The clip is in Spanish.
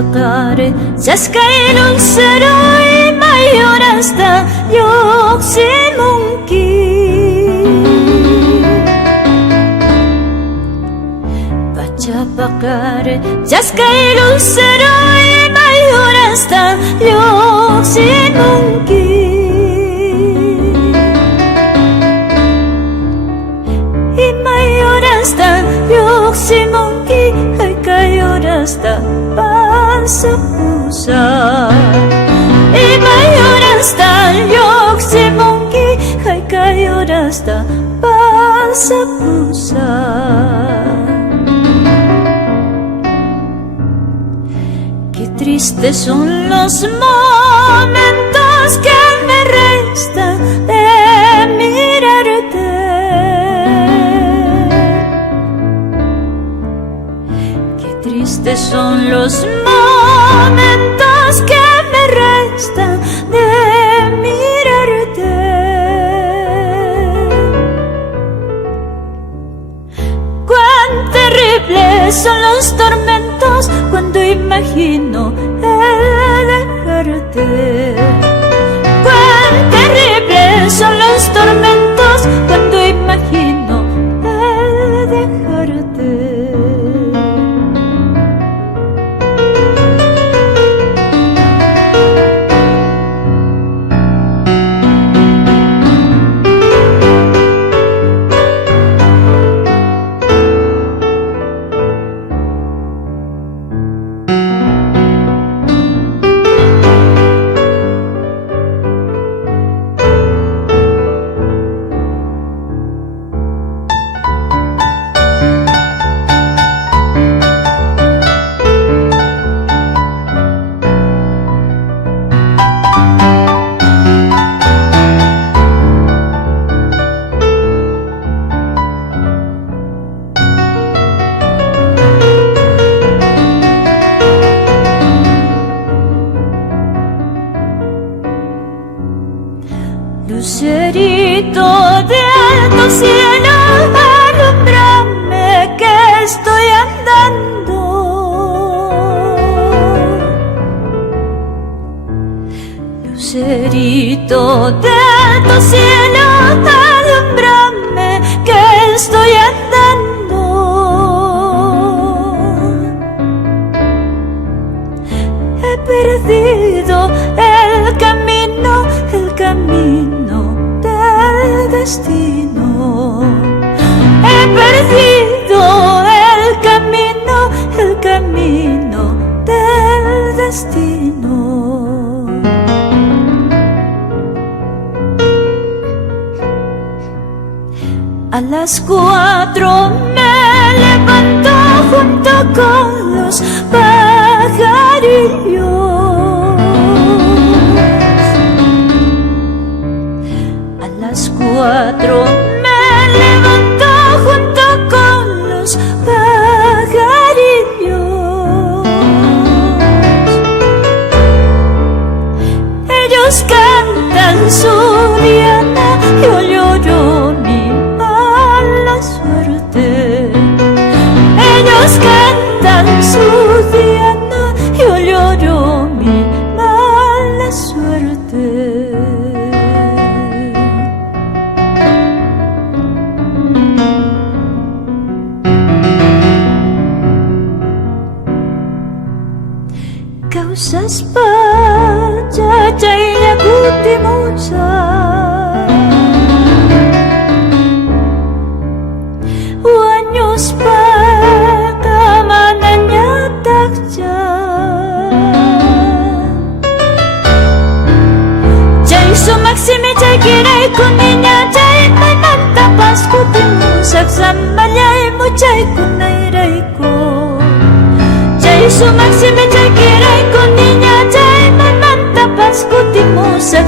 bakare Saskailun saroy mayorasta Yoksimunki Baca bakare Saskailun saroy mayorasta Yoksimunki Yoksimunki ay kayorasta pansa pusa Imayorasta yoksimunki ay kayorasta pansa pusa Qué tristes son los momentos que me restan de mirarte Tristes son los momentos que me restan de mirarte Cuán terribles son los tormentos cuando imagino el dejarte Cuán terribles son los tormentos cuando imagino el dejarte Lucerito de alto cielo, alumbrame que estoy andando. Lucerito de alto cielo, alumbrame que estoy andando. He perdido el camino del destino He perdido el camino del destino A las 4 me levanto junto con los pajarillos A las 4 me levanto junto con los pajarillos Ellos cantan su diana, yo lloro mi mala suerte Ellos cantan su diana, yo lloro mi mala suerte Causas pacacaya kutimusa Wanyos pakamananya takja Jai sumaksimi jai kirai kuninya jai manantapas kutimusak Sambalyay mo jai kunairay ko Sumaksimi jai kirai kuninya jai manantapas kutimusak